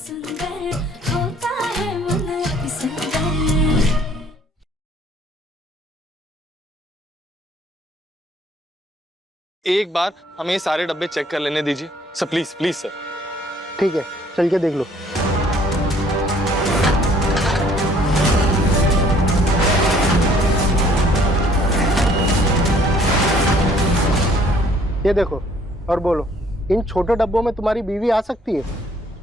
सुंदर होता है मन अति सुंदर। एक बार हमें ये सारे डब्बे चेक कर लेने दीजिए सर, प्लीज प्लीज सर। ठीक है, चल के देख लो। ये देखो और बोलो, इन छोटे डब्बों में तुम्हारी बीवी आ सकती है?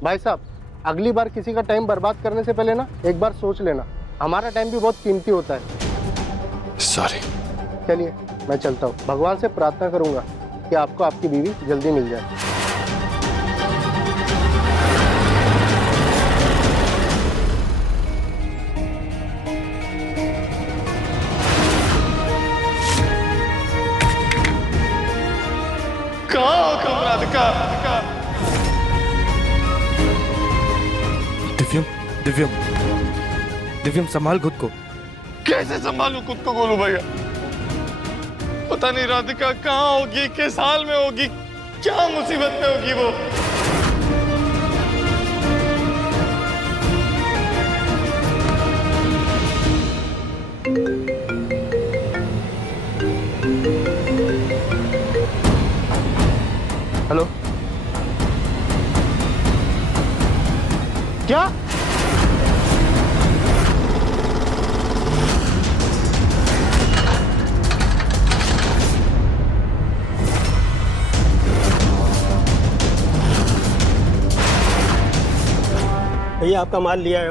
भाई साहब, अगली बार किसी का टाइम बर्बाद करने से पहले ना एक बार सोच लेना, हमारा टाइम भी बहुत कीमती होता है। सॉरी। चलिए मैं चलता हूँ, भगवान से प्रार्थना करूंगा कि आपको आपकी बीवी जल्दी मिल जाए। दिव्यम, दिव्यम, दिव्यम संभाल खुद को। कैसे संभालूं खुद को गोलू भैया? पता नहीं राधिका कहाँ होगी, किस हाल में होगी, क्या मुसीबत में होगी वो। हेलो, क्या? भैया आपका माल लिया है,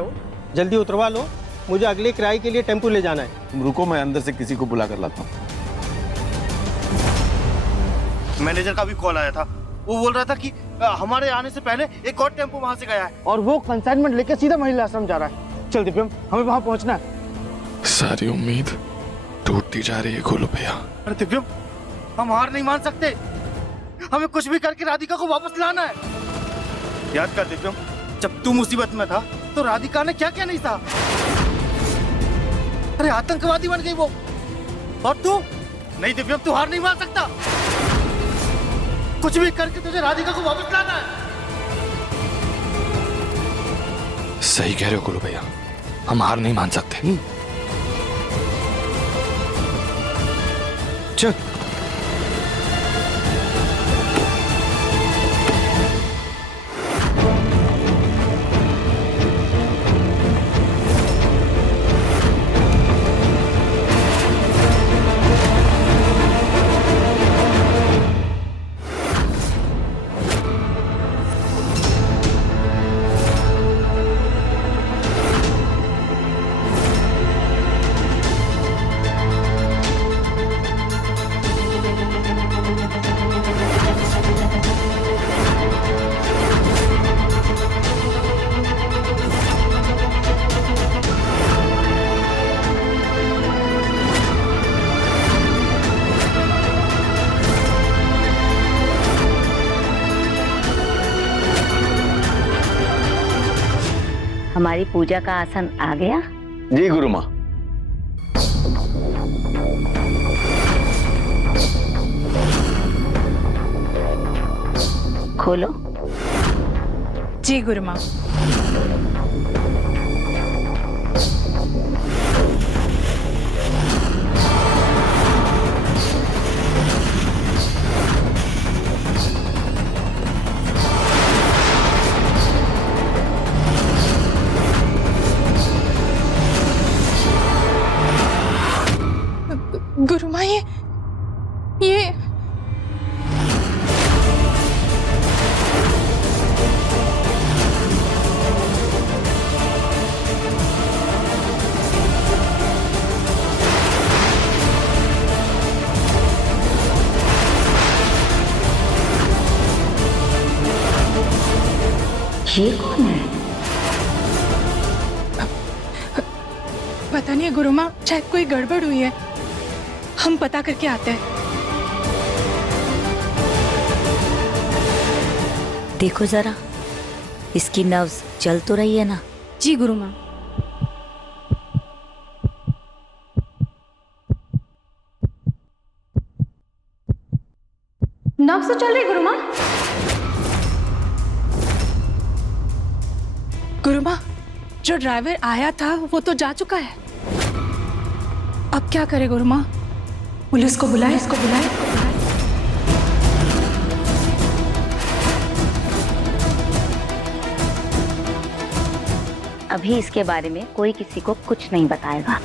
जल्दी उतरवा लो, मुझे अगले किराए के लिए टेम्पो ले जाना है। तुम रुको, मैं अंदर से किसी को बुला कर लाता हूँ। मैनेजर का भी कॉल आया था, वो बोल रहा था कि हमारे आने से पहले एक और टेम्पो वहाँ से गया है और वो कंसाइनमेंट लेके सीधा महिला आश्रम जा रहा है। चल दिव्यम, हमें वहाँ पहुँचना है। सारी उम्मीद टूटती जा रही है गोलू भैया। अरे दिव्यम, हम हार नहीं मान सकते, हमें कुछ भी करके राधिका को वापस लाना है। याद कर दिव्यम, जब तू मुसीबत में था तो राधिका ने क्या क्या नहीं था। अरे आतंकवादी बन गई वो, और तू नहीं दिव्यम, तू हार नहीं मान सकता, कुछ भी करके तुझे राधिका को वापस लाना है। सही कह रहे हो गोलू भैया, हम हार नहीं मान सकते। चल। हमारी पूजा का आसन आ गया? जी गुरु माँ। खोलो। जी गुरु माँ। गुरु माँ, ये कौन है? पता नहीं गुरु माँ, शायद कोई गड़बड़ हुई है, हम पता करके आते हैं। देखो जरा, इसकी नब्ज चल तो रही है ना? जी गुरु माँ। नब्ज तो चल रही गुरु माँ। गुरु माँ, जो ड्राइवर आया था वो तो जा चुका है। अब क्या करे गुरु माँ? पुलिस को बुलाए, इसको बुलाए। अभी इसके बारे में कोई किसी को कुछ नहीं बताएगा।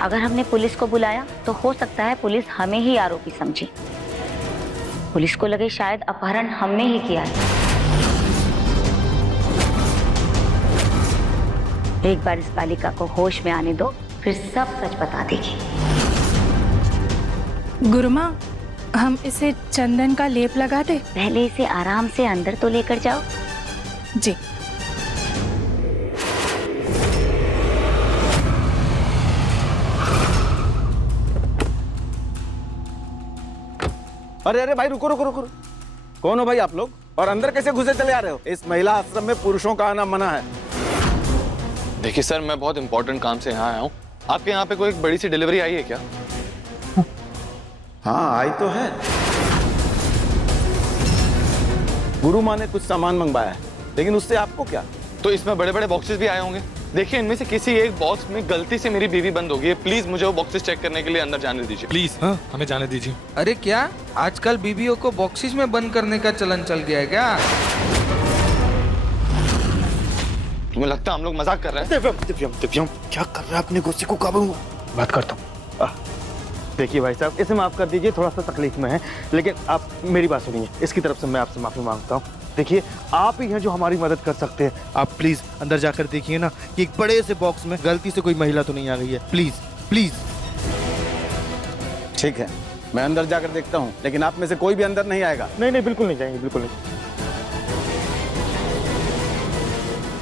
अगर हमने पुलिस को बुलाया तो हो सकता है पुलिस हमें ही आरोपी समझे। पुलिस को लगे शायद अपहरण हमने ही किया है। एक बार इस बालिका को होश में आने दो, फिर सब सच बता देगी। गुरु माँ, हम इसे चंदन का लेप लगा दे। पहले इसे आराम से अंदर तो लेकर जाओ। जी। अरे अरे भाई रुको रुको रुको। कौन हो भाई आप लोग, और अंदर कैसे घुसे चले आ रहे हो? इस महिला आश्रम में पुरुषों का आना मना है। देखिए सर, मैं बहुत इंपॉर्टेंट काम से यहाँ आया हूँ। आपके यहाँ पे कोई एक बड़ी सी डिलीवरी आई है क्या? हाँ आई तो है। गुरु माँ ने कुछ सामान मंगवाया है, लेकिन उससे आपको क्या? तो इसमें बड़े बड़े बॉक्सेस भी आए होंगे। देखिए, इनमें से किसी एक बॉक्स में गलती से मेरी बीवी बंद हो गई है। प्लीज मुझे वो बॉक्सेस चेक करने के लिए अंदर जाने दीजिए। प्लीज हाँ, हमें जाने दीजिए। अरे क्या आजकल बीवियों को बॉक्सेस में बंद करने का चलन चल गया है क्या? तुम्हें लगता है हम लोग मजाक कर रहे हैं? दिव्यम क्या कर रहा है? अपने गुस्से को काबू में बात करता हूँ। देखिए भाई साहब, इसे माफ कर दीजिए, थोड़ा सा तकलीफ में है, लेकिन आप मेरी बात सुनिए। इसकी तरफ से मैं आपसे माफी मांगता हूँ। देखिए, आप ही हैं जो हमारी मदद कर सकते हैं। आप प्लीज अंदर जाकर देखिए ना कि एक बड़े से बॉक्स में गलती से कोई महिला तो नहीं आ गई है। Please please. ठीक है, मैं अंदर जाकर देखता हूँ, लेकिन आप में से कोई भी अंदर नहीं आएगा। नहीं नहीं, बिल्कुल नहीं जाएंगे, बिल्कुल नहीं।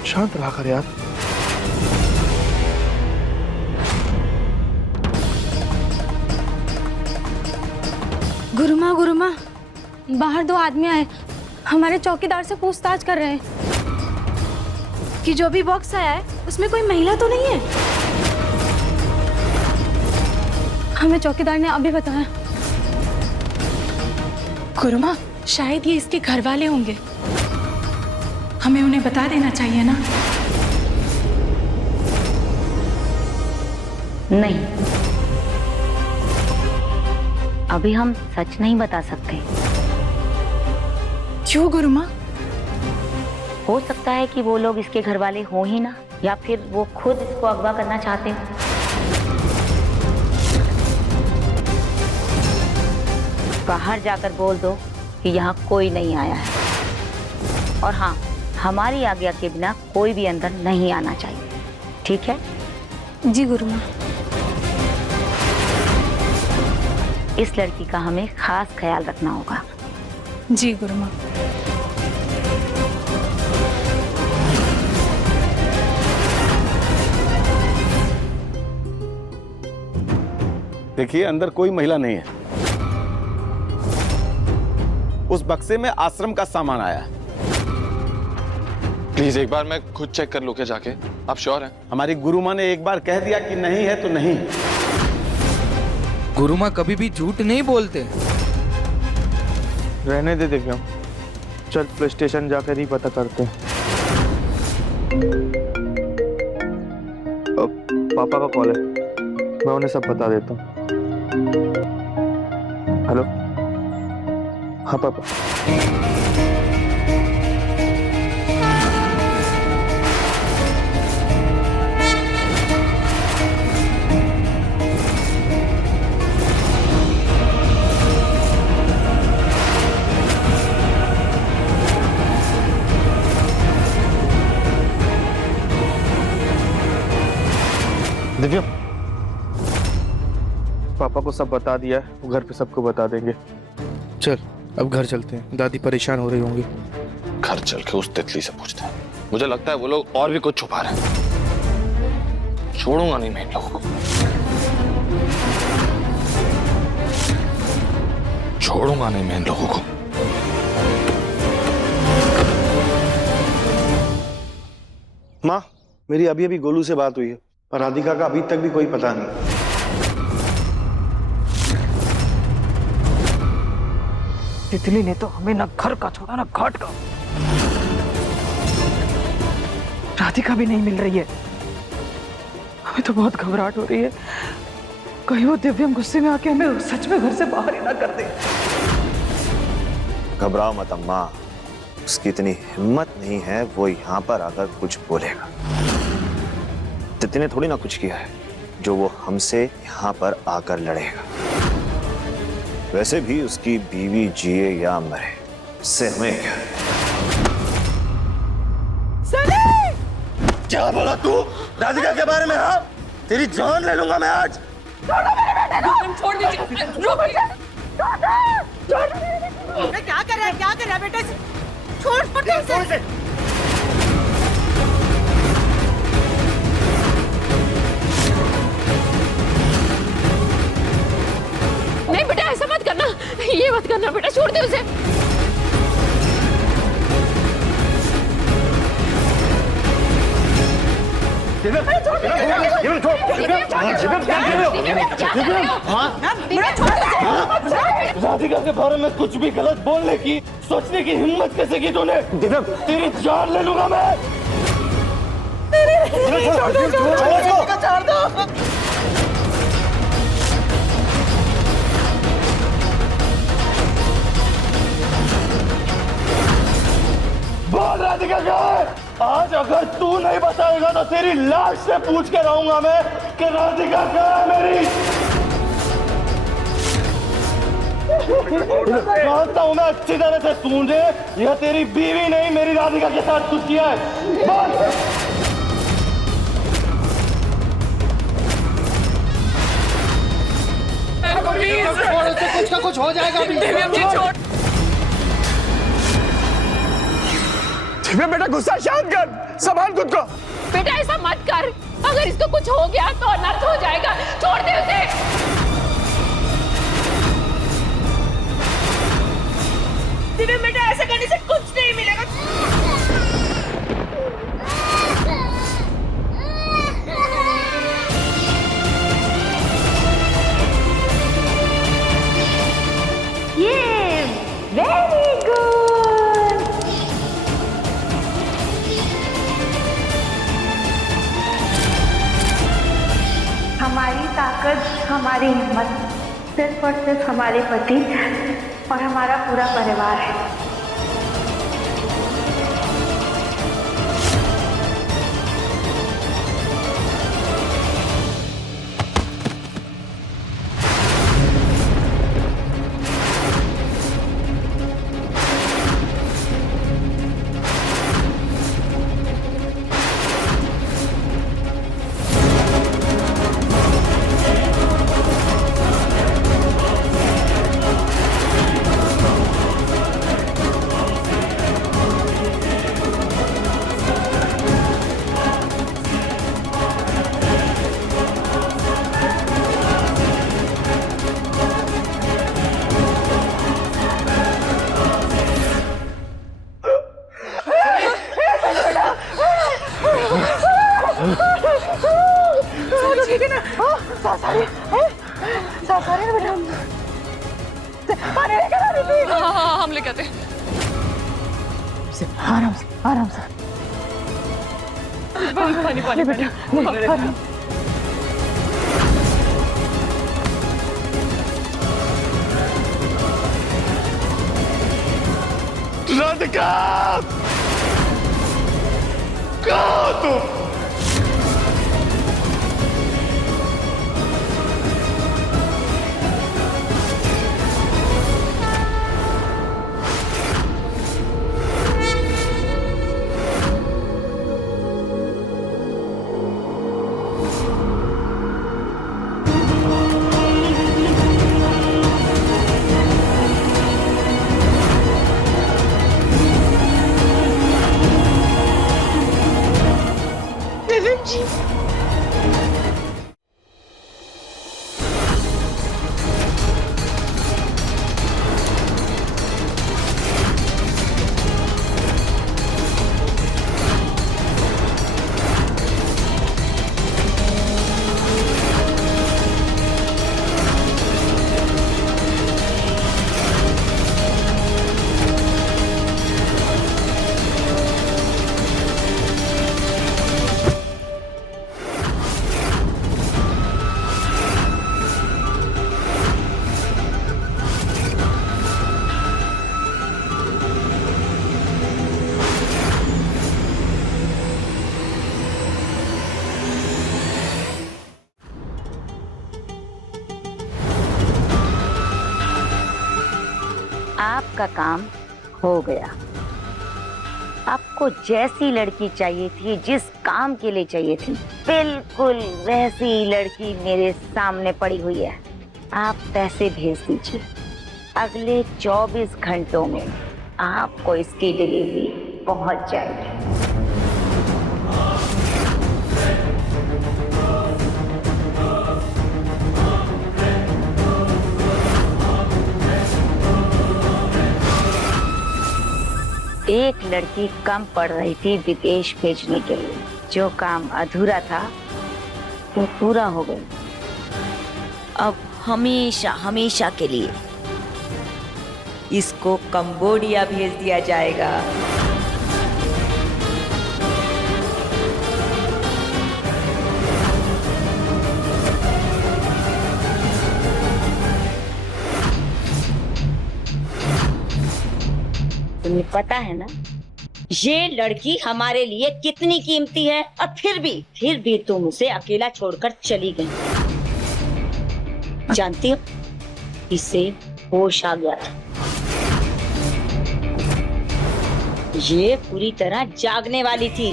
शांत रहा कर यार। गुरु माँ, बाहर दो आदमी आए, हमारे चौकीदार से पूछताछ कर रहे हैं कि जो भी बॉक्स आया है उसमें कोई महिला तो नहीं है। हमें चौकीदार ने अभी बताया। गुरु माँ, शायद ये इसके घर वाले होंगे। हमें उन्हें बता देना चाहिए ना। नहीं, अभी हम सच नहीं बता सकते। क्यों गुरु माँ? हो सकता है कि वो लोग इसके घर वाले हो ही ना, या फिर वो खुद इसको अगवा करना चाहते हो। बाहर जाकर बोल दो कि यहाँ कोई नहीं आया है, और हाँ, हमारी आज्ञा के बिना कोई भी अंदर नहीं आना चाहिए। ठीक है? जी गुरु माँ। इस लड़की का हमें खास ख्याल रखना होगा। जी गुरु माँ। देखिए, अंदर कोई महिला नहीं है। उस बक्से में आश्रम का सामान आया है। प्लीज एक बार मैं खुद चेक कर लूं क्या जाके? आप श्योर हैं? हमारी गुरु माँ ने एक बार कह दिया कि नहीं है तो नहीं। गुरु माँ कभी भी झूठ नहीं बोलते। रहने दे दिव्यम, चल पुलिस स्टेशन जाकर ही पता करते हैं। पापा का कॉल है, मैं उन्हें सब बता देता हूँ। हेलो, हाँ पापा। दिव्यम, पापा को सब बता दिया है, वो घर पे सबको बता देंगे। चल अब घर चलते हैं, दादी परेशान हो रही होंगी। घर चल के उस तितली से पूछते हैं। मुझे लगता है वो लोग और भी कुछ छुपा रहे हैं। छोड़ूंगा नहीं मैं इन लोगों को, छोड़ूंगा नहीं मैं इन लोगों को। माँ, मेरी अभी अभी गोलू से बात हुई है, पर राधिका का अभी तक भी कोई पता नहीं। तितली ने तो हमें ना घर का छोड़ा ना घाट का। राधिका भी नहीं मिल रही है। हमें तो बहुत घबराहट हो रही है, कहीं वो दिव्यम गुस्से में आके हमें सच में घर से बाहर ही ना कर दे। घबराओ मत अम्मा, उसकी इतनी हिम्मत नहीं है वो यहाँ पर आकर कुछ बोलेगा। तितली ने थोड़ी ना कुछ किया है जो वो हमसे यहाँ पर आकर लड़ेगा। वैसे भी उसकी बीवी जिए या मरे उससे हमें क्या। क्या बोला तू राधिका के बारे में? हाँ, तेरी जान ले लूंगा मैं आज। छोड़ दीजिए, क्या कर रहा है बेटा? छोड़ उसे। नहीं बेटा, ऐसा मत करना, ये मत करना बेटा, छोड़ दे उसे। राधिका के बारे में कुछ भी गलत बोलने की, सोचने की हिम्मत कैसे की तूने? तेरी जान ले लूंगा मैं। छोड़ दो। बोल राधिका कहाँ है? आज अगर तू नहीं बताएगा तो तेरी लाश से पूछ के रहूंगा मैं कि राधिका कहाँ है मेरी। जानता हूं मैं अच्छी तरह से, तूने यह तेरी बीवी नहीं मेरी राधिका के साथ कुछ किया है। बस कुछ ना कुछ हो जाएगा अभी। बेटा गुस्सा शांत कर, संभाल खुद को। बेटा ऐसा मत कर, अगर इसको कुछ हो गया तो अनर्थ हो जाएगा, छोड़ दे उसे। दिव्या बेटा, ऐसा करने से कुछ नहीं मिलेगा। ये वेरी गुड। हमारी ताकत, हमारी हिम्मत सिर्फ और सिर्फ हमारे पति और हमारा पूरा परिवार है। हम लेके आते। आराम से, आराम से। पानी बेटा, आराम। राधिका कहाँ हो तुम? आपका काम हो गया। आपको जैसी लड़की चाहिए थी, जिस काम के लिए चाहिए थी, बिल्कुल वैसी लड़की मेरे सामने पड़ी हुई है। आप पैसे भेज दीजिए, अगले 24 घंटों में आपको इसकी डिलीवरी पहुंच जाएगी। एक लड़की कम पड़ रही थी विदेश भेजने के लिए। जो काम अधूरा था वो पूरा हो गया। अब हमेशा हमेशा के लिए इसको कंबोडिया भेज दिया जाएगा। तुम्हें पता है ना ये लड़की हमारे लिए कितनी कीमती है, और फिर भी तुम उसे अकेला छोड़कर चली गई। जानती हो, इसे होश आ गया था। ये पूरी तरह जागने वाली थी।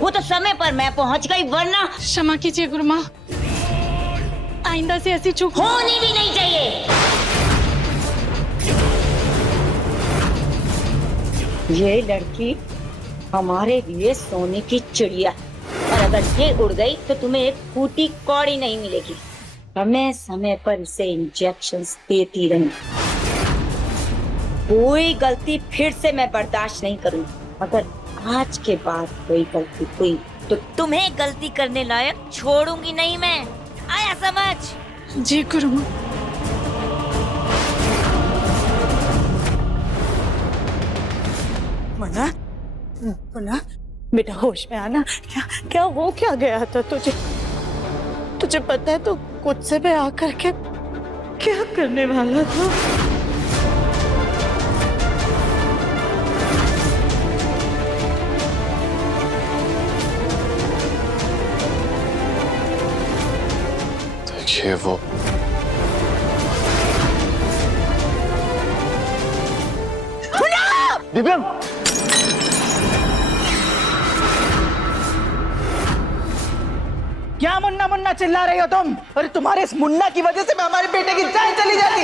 वो तो समय पर मैं पहुंच गई, वरना। क्षमा कीजिए गुरुमा, आइंदा से ऐसी चूक होनी भी नहीं चाहिए। ये लड़की हमारे लिए सोने की चिड़िया, और अगर ये उड़ गई तो तुम्हें एक फूटी कौड़ी नहीं मिलेगी। समय समय पर इसे इंजेक्शंस देती रही। कोई गलती फिर से मैं बर्दाश्त नहीं करूंगी। अगर आज के बाद कोई गलती हुई तो तुम्हें गलती करने लायक छोड़ूंगी नहीं मैं। आया समझ? जी गुरुमा। मना, मना, बेटा होश में आना। क्या हो क्या गया था तुझे पता है तो कुछ से मैं आकर के क्या करने वाला था? देखिए वो दिव्यम, क्या मुन्ना मुन्ना चिल्ला रही हो तुम? अरे तुम्हारे इस मुन्ना की वजह से मैं हमारे बेटे की जान चली जाती।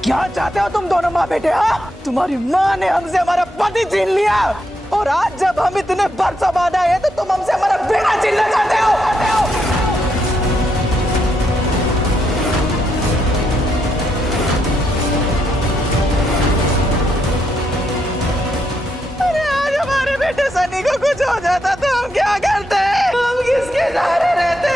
क्या चाहते हो तुम दोनों माँ बेटे? हाँ, तुम्हारी माँ ने हमसे हमारा पति छीन लिया, और आज जब हम इतने बरसों बाद आए तो तुम हमसे हमारा बेटा छीनना चाहते हो। अरे आज हमारे बेटे सनी को कुछ हो जाता तो हम क्या करते? हम किसके सहारे रहते?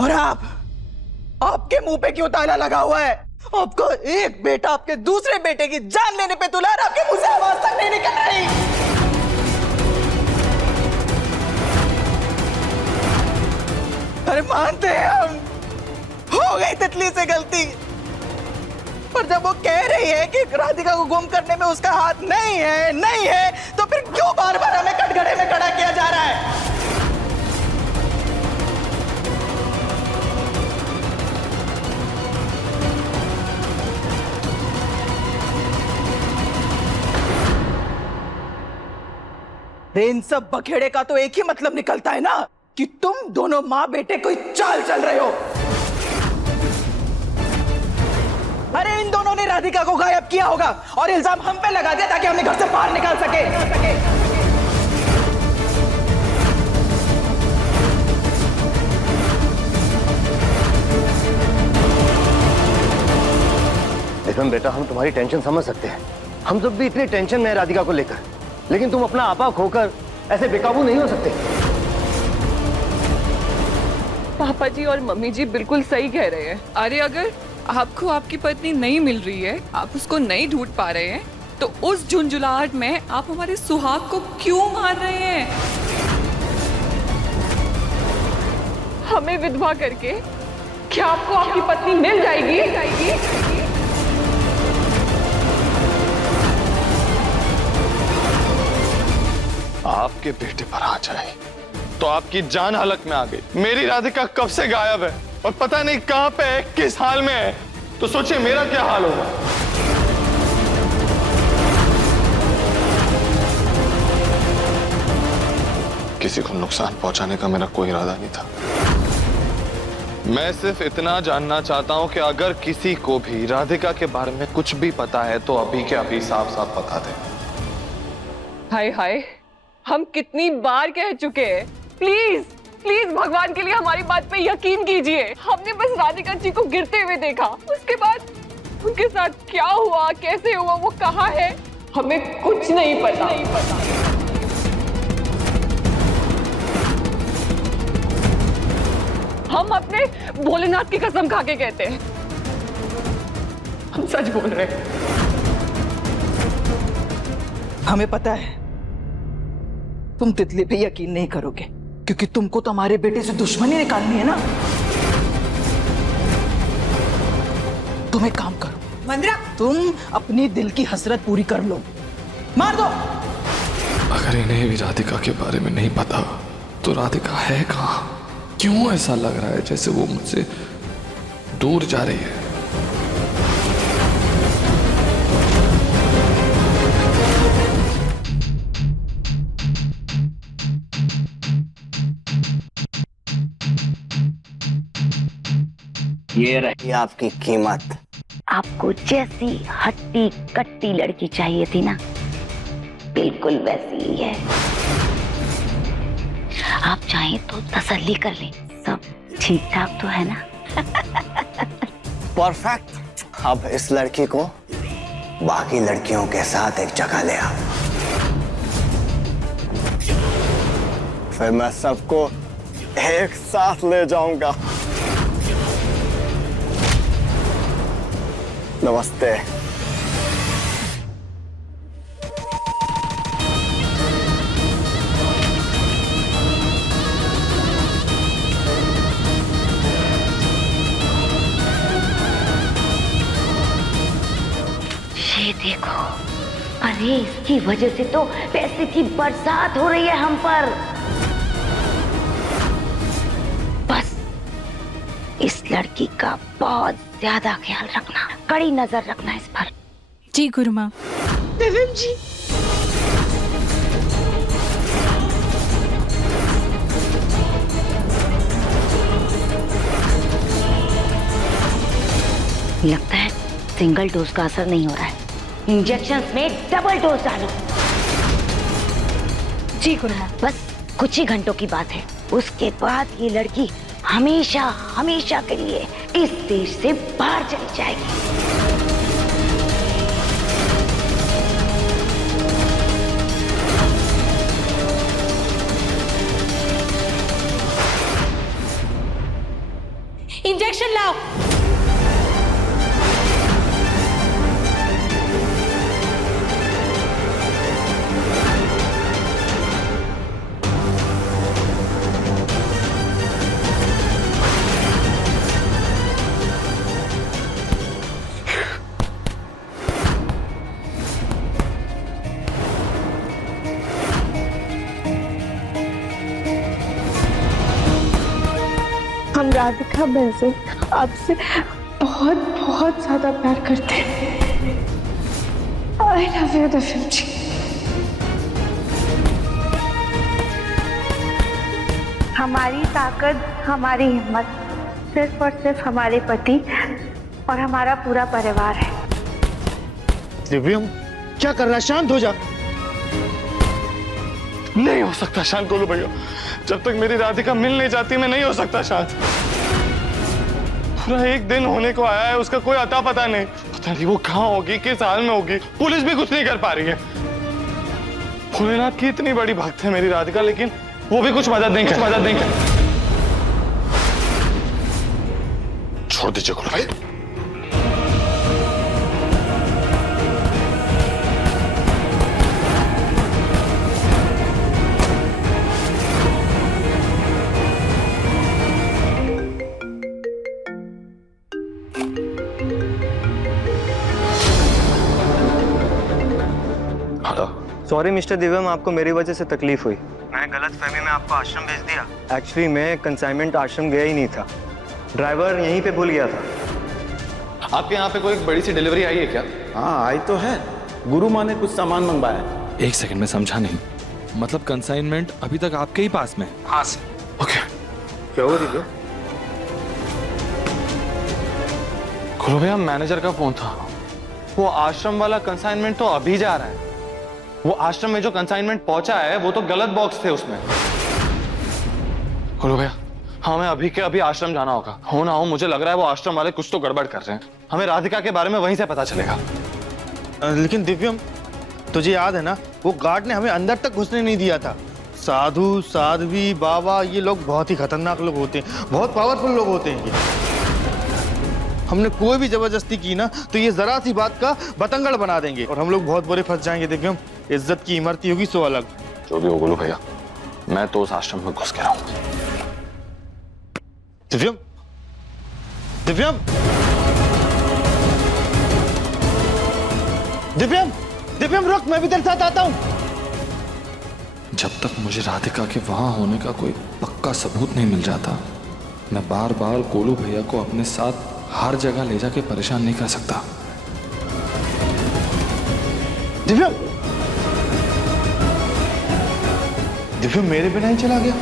और आपके मुंह पे क्यों ताला लगा हुआ है? आपको एक बेटा आपके दूसरे बेटे की जान लेने पे तुला, आपके मुंह से आवाज तक नहीं निकल रही। अरे मानते हैं हम, हो गई तितली से गलती, पर जब वो कह रही है कि राधिका को गुम करने में उसका हाथ नहीं है, तो फिर क्यों बार बार हमें कटघरे में खड़ा किया जा रहा है? इन सब बखेड़े का तो एक ही मतलब निकलता है ना, कि तुम दोनों माँ बेटे कोई चाल चल रहे हो। अरे इन दोनों ने राधिका को गायब किया होगा और इल्जाम हम पे लगा दिया ताकि हमें घर से बाहर निकाल सके। देखो बेटा, हम तुम्हारी टेंशन समझ सकते हैं। हम सब भी इतनी टेंशन में है राधिका को लेकर, लेकिन तुम अपना आपा खोकर ऐसे बेकाबू नहीं हो सकते। पापा जी और मम्मी जी बिल्कुल सही कह रहे हैं। अरे अगर आपको आपकी पत्नी नहीं मिल रही है, आप उसको नहीं ढूंढ पा रहे हैं, तो उस झुंझुलाहट में आप हमारे सुहाग को क्यों मार रहे हैं? हमें विधवा करके क्या आपको आपकी पत्नी मिल जाएगी? आपके बेटे पर आ जाए तो आपकी जान हलक में आ गई। मेरी राधिका कब से गायब है और पता नहीं कहां पे है, किस हाल में है, तो सोचिए मेरा क्या हाल होगा। किसी को नुकसान पहुंचाने का मेरा कोई इरादा नहीं था। मैं सिर्फ इतना जानना चाहता हूं कि अगर किसी को भी राधिका के बारे में कुछ भी पता है तो अभी के अभी साफ साफ बता दे। हाय हाय, हम कितनी बार कह चुके हैं, प्लीज प्लीज भगवान के लिए हमारी बात पे यकीन कीजिए। हमने बस राधिका जी को गिरते हुए देखा, उसके बाद उनके साथ क्या हुआ, कैसे हुआ, वो कहाँ है, हमें कुछ नहीं पता। हम अपने भोलेनाथ की कसम खा के कहते हैं, हम सच बोल रहे हैं। हमें पता है तुम तितली पे यकीन नहीं करोगे, क्योंकि तुमको तो हमारे बेटे से दुश्मनी निकालनी है ना। तुम एक काम करो मंदिरा, तुम अपनी दिल की हसरत पूरी कर लो, मार दो। अगर इन्हें भी राधिका के बारे में नहीं पता तो राधिका है कहाँ? क्यों ऐसा लग रहा है जैसे वो मुझसे दूर जा रही है? ये रही आपकी कीमत। आपको जैसी हट्टी कट्टी लड़की चाहिए थी ना, बिल्कुल वैसी ही है। आप चाहें तो तसल्ली कर लें, सब ठीक ठाक तो है ना? परफेक्ट। अब इस लड़की को बाकी लड़कियों के साथ एक जगह ले आओ, फिर मैं सबको एक साथ ले जाऊंगा। नमस्ते। ये देखो, अरे इसकी वजह से तो पैसे की बरसात हो रही है हम पर। बस इस लड़की का बहुत ज्यादा ख्याल रखना, कड़ी नजर रखना इस पर। जी गुरुमा। दिव्यम जी, लगता है सिंगल डोज का असर नहीं हो रहा है, इंजेक्शन में डबल डोज डालो। जी गुरुमा। बस कुछ ही घंटों की बात है, उसके बाद ये लड़की हमेशा हमेशा के लिए इस देश से बाहर चली जाएगी। इंजेक्शन लाओ। हम राधिका बहन से आपसे बहुत बहुत ज्यादा प्यार करते हैं। आई लव यू दिव्यम जी। हमारी ताकत, हमारी हिम्मत सिर्फ और सिर्फ हमारे पति और हमारा पूरा परिवार है। दिव्यम क्या कर रहा है? शांत हो जा। नहीं हो सकता शांत गोलू भैया, जब तक मेरी राधिका मिल नहीं जाती मैं नहीं हो सकता शांत। पूरा एक दिन होने को आया है, उसका कोई अता पता नहीं। पता नहीं वो कहाँ होगी, किस हाल में होगी, पुलिस भी कुछ नहीं कर पा रही है। भोलेनाथ की इतनी बड़ी भक्त है मेरी राधिका, लेकिन वो भी कुछ मदद नहीं कर। छोड़ दीजिए गोलू भाई। सॉरी मिस्टर दिव्यम, आपको मेरी वजह से तकलीफ हुई। मैं गलत फहमी में आपको आश्रम भेज दिया। एक्चुअली मैं कंसाइनमेंट आश्रम गया ही नहीं था, ड्राइवर यहीं पे भूल गया था। आपके यहाँ पे कोई एक बड़ी सी डिलीवरी आई है क्या? हाँ आई तो है, गुरु माँ ने कुछ सामान मंगवाया है। एक सेकंड में समझा नहीं, मतलब कंसाइनमेंट अभी तक आपके ही पास में? हाँ सर। ओके। क्या हुआ दिव्यम? गुरु भैया, मैनेजर का फोन था। वो आश्रम वाला कंसाइनमेंट तो अभी जा रहा है। वो आश्रम में जो कंसाइनमेंट पहुंचा है वो तो गलत बॉक्स थे उसमें। गुरु भैया, हमें अभी के अभी आश्रम जाना होगा। हो ना हो, मुझे लग रहा है वो आश्रम वाले कुछ तो गड़बड़ कर रहे हैं। हमें राधिका के बारे में वहीं से पता चलेगा। लेकिन दिव्यम, तुझे याद है ना, वो गार्ड ने हमें अंदर तक घुसने नहीं दिया था। साधु, साध्वी, बाबा, ये लोग बहुत ही खतरनाक लोग होते हैं, बहुत पावरफुल लोग होते हैं ये। हमने कोई भी जबरदस्ती की ना तो ये जरा सी बात का बतंगड़ बना देंगे और हम लोग बहुत बुरे फंस जाएंगे। दिव्यम, इज्जत की इमरती होगी सो अलग। जो भी हो गुरु भैया, मैं तो उस आश्रम में घुस के रहूंगा। दिव्यम, दिव्यम, दिव्यम, दिव्यम रुक, मैं भी तेरे साथ आता हूं। जब तक मुझे राधिका के वहां होने का कोई पक्का सबूत नहीं मिल जाता, मैं बार बार गोलू भैया को अपने साथ हर जगह ले जाके परेशान नहीं कर सकता। दिव्यम, दिव्यम मेरे बिना ही चला गया।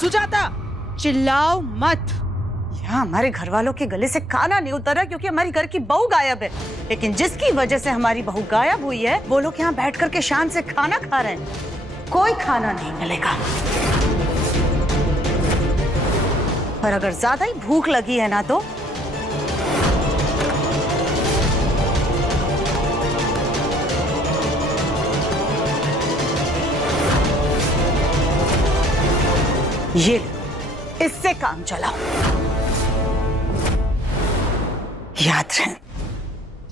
सुजाता, चिल्लाओ मत। यहाँ हमारे घर वालों के गले से खाना नहीं उतर रहा क्योंकि हमारी घर की बहू गायब है। लेकिन जिसकी वजह से हमारी बहू गायब हुई है वो लोग यहाँ बैठ करके शान से खाना खा रहे हैं। कोई खाना नहीं मिलेगा। और अगर ज्यादा ही भूख लगी है ना तो ये इससे काम चलाओ। याद रहे,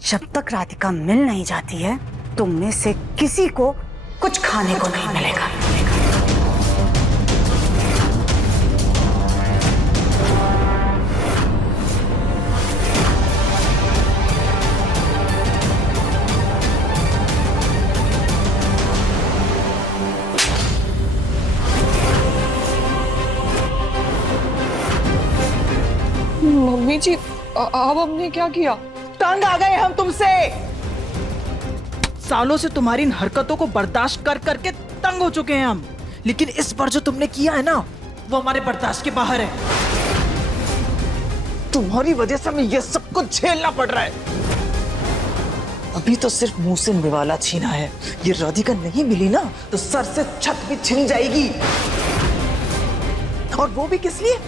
जब तक राधिका मिल नहीं जाती है तुम में से किसी को कुछ खाने को नहीं मिलेगा। मम्मी जी, अब हमने क्या किया? तंग आ गए हम तुमसे। सालों से तुम्हारी इन हरकतों को बर्दाश्त कर करके तंग हो चुके हैं हम। लेकिन इस बार जो तुमने किया है ना वो हमारे बर्दाश्त के बाहर है। तुम्हारी वजह से हमें ये सब कुछ झेलना पड़ रहा है। अभी तो सिर्फ मुंह से निवाला छीना है, ये राधिका नहीं मिली ना तो सर से छत भी छिन जाएगी। और वो भी किस लिए?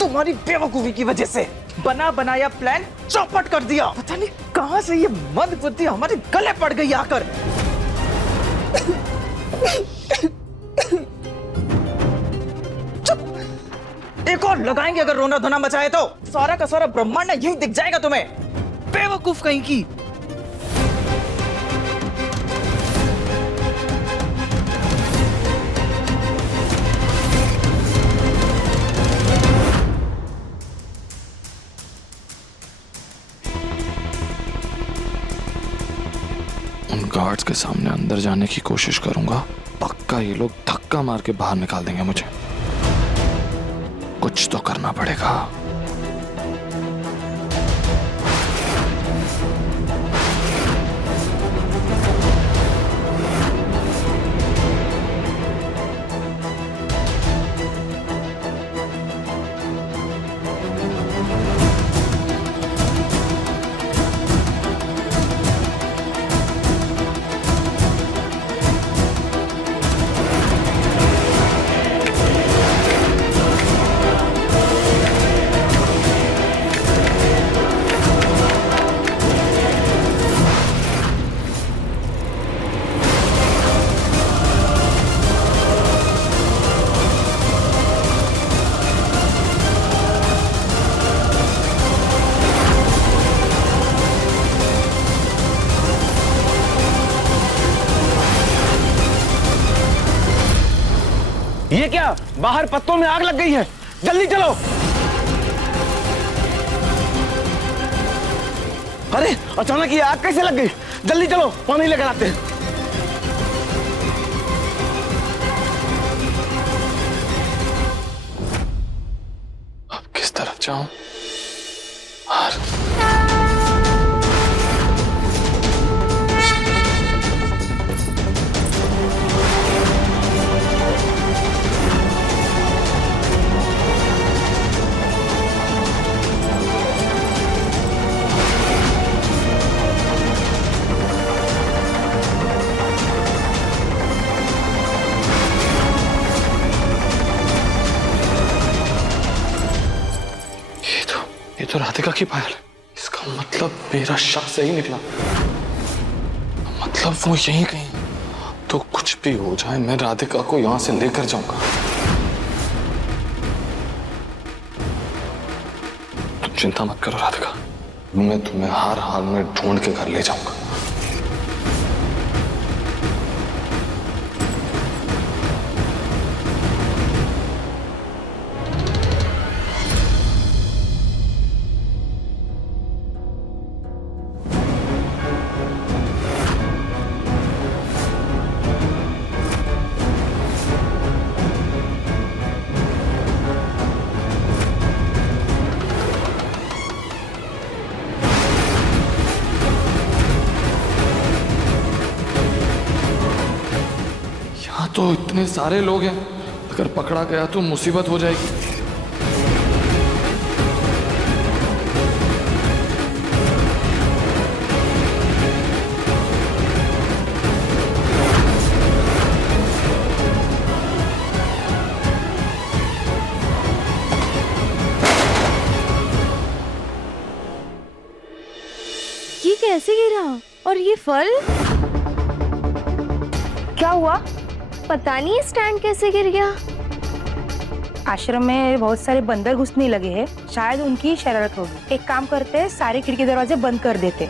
तुम्हारी बेवकूफी की वजह से। बना बनाया प्लान चौपट कर दिया। पता नहीं कहां से ये मंद बुद्धि हमारे गले पड़ गई आकर। चुप, एक और लगाएंगे अगर रोना धोना मचाए तो सारा का सारा ब्रह्मांड यहीं दिख जाएगा तुम्हें, बेवकूफ कहीं की। गार्ड्स के सामने अंदर जाने की कोशिश करूंगा, पक्का ये लोग धक्का मार के बाहर निकाल देंगे मुझे। कुछ तो करना पड़ेगा। ये क्या, बाहर पत्तों में आग लग गई है, जल्दी चलो। अरे अचानक ये आग कैसे लग गई, जल्दी चलो पानी लेकर आते हैं। अब किस तरफ जाऊं? ये तो राधिका की पायल है। इसका मतलब मेरा शक सही निकला। मतलब वो यहीं कहीं। तो कुछ भी हो जाए मैं राधिका को यहां से लेकर जाऊंगा। तुम चिंता मत करो राधिका, मैं तुम्हें हर हाल में ढूंढ के घर ले जाऊंगा। तो इतने सारे लोग हैं, अगर पकड़ा गया तो मुसीबत हो जाएगी। ये कैसे गिरा? और ये फल क्या हुआ? पता नहीं स्टैंड कैसे गिर गया। आश्रम में बहुत सारे बंदर घुसने लगे हैं, शायद उनकी शरारत होगी। एक काम करते हैं, सारे खिड़की दरवाजे बंद कर देते।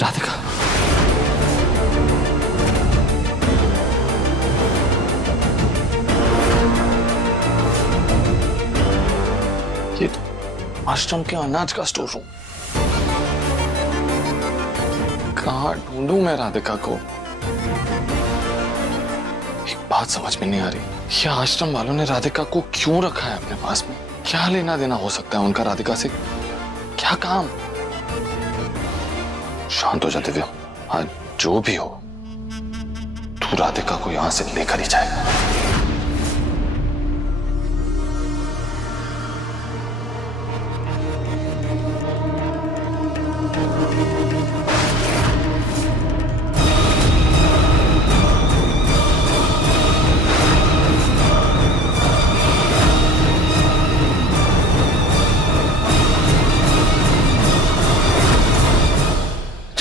राधिका, ये तो आश्रम के अनाज का स्टोर रूम। कहाँ ढूंढूं मैं राधिका को? एक बात समझ में नहीं आ रही, ये आश्रम वालों ने राधिका को क्यों रखा है अपने पास में? क्या लेना देना हो सकता है उनका राधिका से? क्या काम? शांत हो जा दिव्या, आज जो भी हो तू राधिका को यहां से लेकर ही जाएगा।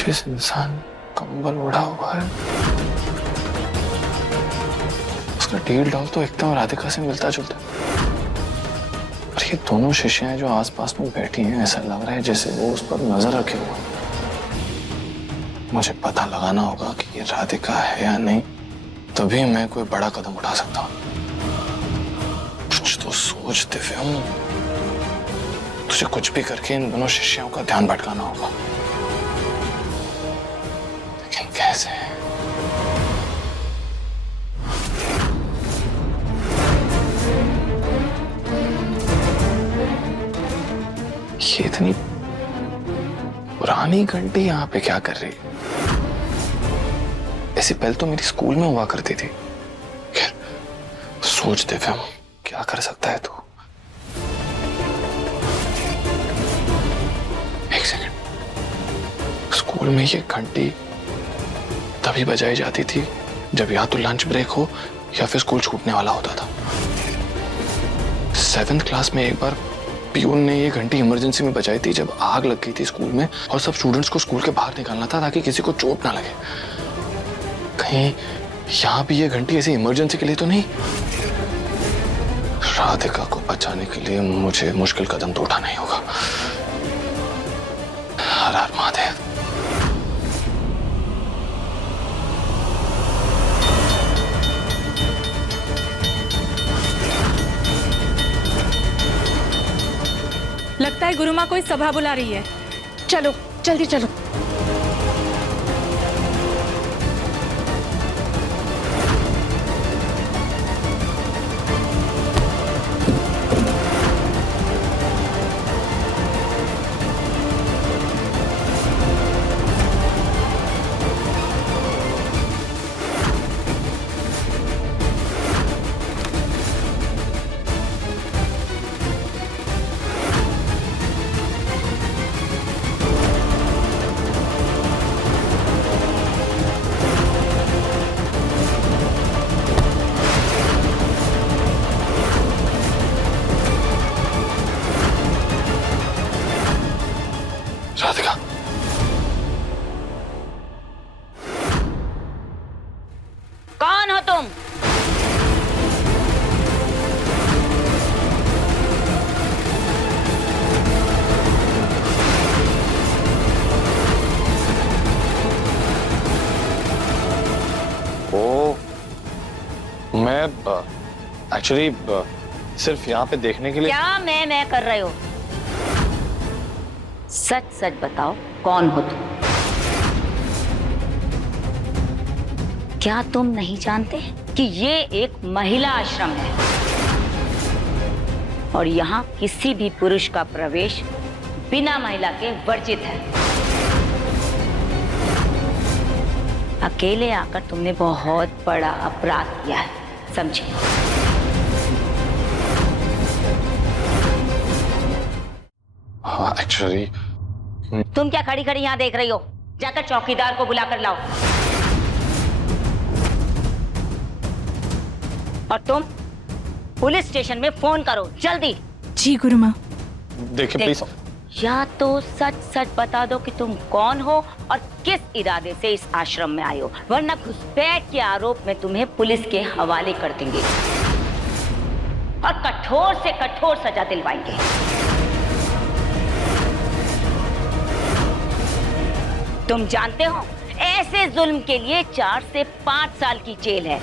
जिस इंसान कंबल ओढ़ा हुआ है उसका डील डाल तो एकदम राधिका से मिलता जुलता। और ये दोनों शिष्याएं जो आसपास में बैठी हैं, ऐसा लग रहा है जैसे वो उस पर नजर रखे हुए। मुझे पता लगाना होगा कि ये राधिका है या नहीं, तभी मैं कोई बड़ा कदम उठा सकता हूँ। कुछ तो सोच दिव्या, तुझे कुछ भी करके इन दोनों शिष्यों का ध्यान भटकाना होगा। कैसे? ये इतनी पुरानी घंटी यहाँ पे क्या कर रही है? ऐसी पहले तो मेरी स्कूल में हुआ करती थी। खैर, सोच दे फिर क्या कर सकता है तू। एक सेकंड, स्कूल में ये घंटी तभी बजाई जाती थी जब या तो लंच ब्रेक हो या फिर स्कूल छूटने वाला होता था। 7th क्लास में एक बार पियून ने ये घंटी इमरजेंसी में बजाई थी जब आग लग गई थी स्कूल में और सब स्टूडेंट्स को स्कूल के बाहर निकालना था ताकि किसी को चोट ना लगे। कहीं यहाँ भी ये घंटी ऐसी इमरजेंसी के लिए तो नहीं? राधिका को बचाने के लिए मुझे मुश्किल कदम तो उठाना ही होगा। हर हर महादेव। लगता है गुरुमा कोई सभा बुला रही है। चलो जल्दी चलो। राधिका, कौन हो तुम? ओ, मैं एक्चुअली सिर्फ यहाँ पे देखने के लिए। क्या मैं कर रहे हो? सच सच बताओ, कौन हो तुम? क्या तुम नहीं जानते कि ये एक महिला आश्रम है और यहाँ किसी भी पुरुष का प्रवेश बिना महिला के वर्जित है। अकेले आकर तुमने बहुत बड़ा अपराध किया है, समझे? हाँ, एक्चुअली तुम क्या खड़ी खड़ी यहाँ देख रही हो? जाकर चौकीदार को बुला कर लाओ। और तुम पुलिस स्टेशन में फोन करो, जल्दी। जी गुरुमा। देखिए प्लीज। या तो सच सच बता दो कि तुम कौन हो और किस इरादे से इस आश्रम में आए हो, वरना घुसपैठ के आरोप में तुम्हें पुलिस के हवाले कर देंगे और कठोर से कठोर सजा दिलवाएंगे। तुम जानते हो, ऐसे जुल्म के लिए 4 से 5 साल की जेल है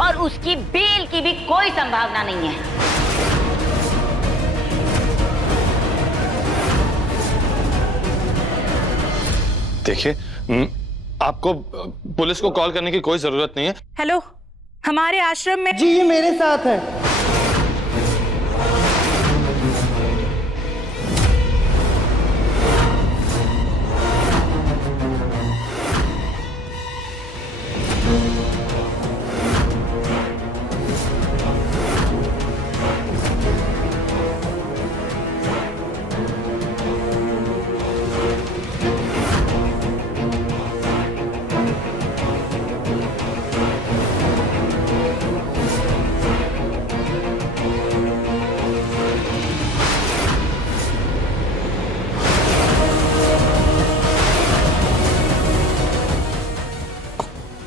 और उसकी बेल की भी कोई संभावना नहीं है। देखिए, आपको पुलिस को कॉल करने की कोई जरूरत नहीं है। हेलो, हमारे आश्रम में। जी ये मेरे साथ है।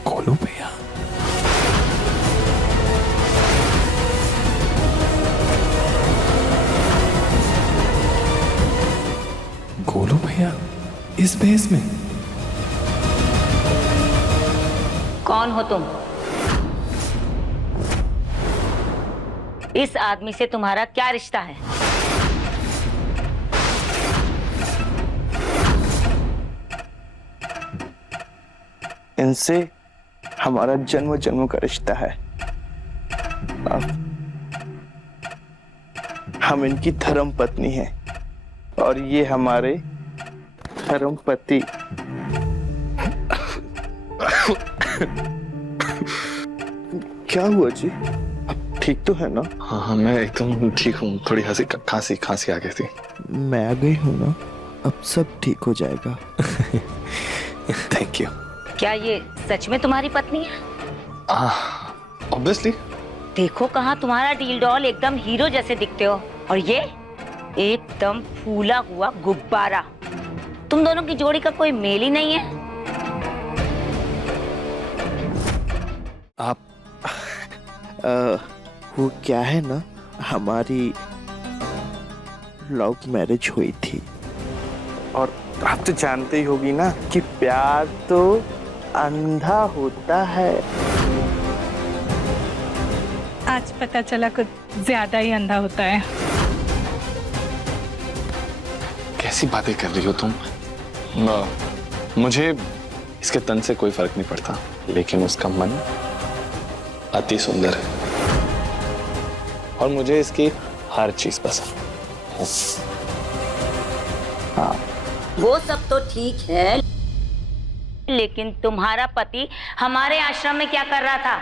गोलू भैया, गोलू भैया इस भेस में? कौन हो तुम? इस आदमी से तुम्हारा क्या रिश्ता है? इनसे हमारा जन्म जन्म का रिश्ता है। हम इनकी धर्म पत्नी हैं और ये हमारे धर्म पति। क्या हुआ जी? अब ठीक तो है ना? हाँ, मैं एकदम ठीक हूँ। थोड़ी खांसी आ गई थी। मैं आ गई हूँ ना, अब सब ठीक हो जाएगा। Thank you. क्या ये सच में तुम्हारी पत्नी है? ऑब्वियसली। देखो कहाँ तुम्हारा डील डॉल एकदम हीरो जैसे दिखते हो और ये एकदम फूला हुआ गुब्बारा। तुम दोनों की जोड़ी का कोई मेल ही नहीं है। आप वो क्या है ना, हमारी लव मैरिज हुई थी और आप तो जानते ही होगी ना कि प्यार तो अंधा होता है। आज पता चला कुछ ज्यादा ही अंधा होता है। कैसी बातें कर रही हो तुम? मुझे इसके तन से कोई फर्क नहीं पड़ता, लेकिन उसका मन अति सुंदर है और मुझे इसकी हर चीज पसंद है। हाँ। वो सब तो ठीक है, लेकिन तुम्हारा पति हमारे आश्रम में क्या कर रहा था?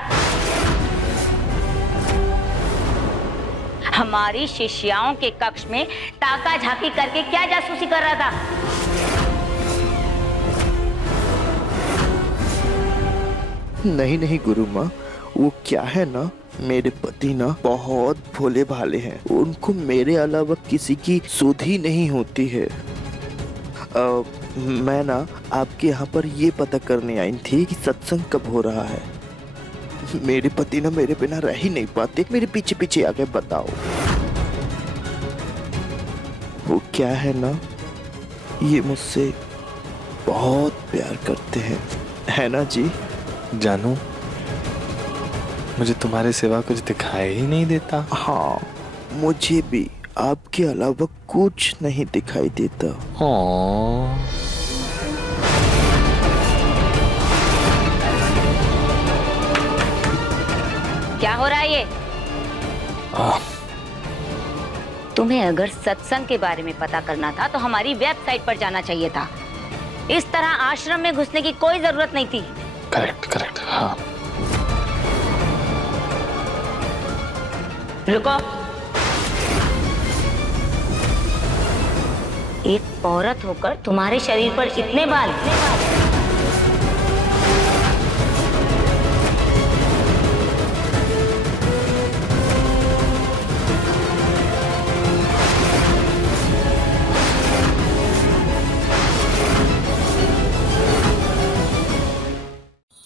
हमारी शिष्याओं के कक्ष में ताका झाकी करके क्या जासूसी कर रहा था? नहीं नहीं गुरु माँ, वो क्या है ना, मेरे पति ना बहुत भोले भाले हैं। उनको मेरे अलावा किसी की सुध ही नहीं होती है। मैं ना आपके यहाँ पर ये पता करने आई थी कि सत्संग कब हो रहा है। मेरे पति ना मेरे बिना रह ही नहीं पाते, मेरे पीछे पीछे आके बताओ। वो क्या है ना, ये मुझसे बहुत प्यार करते हैं, है ना जी? जानू, मुझे तुम्हारे सिवा कुछ दिखाई ही नहीं देता। हाँ, मुझे भी आपके अलावा कुछ नहीं दिखाई देता। क्या हो रहा है ये? तुम्हें अगर सत्संग के बारे में पता करना था तो हमारी वेबसाइट पर जाना चाहिए था। इस तरह आश्रम में घुसने की कोई जरूरत नहीं थी। करेक्ट करेक्ट, हाँ। रुको। एक औरत होकर तुम्हारे शरीर पर इतने बाल?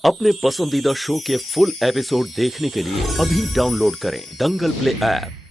अपने पसंदीदा शो के फुल एपिसोड देखने के लिए अभी डाउनलोड करें दंगल प्ले ऐप।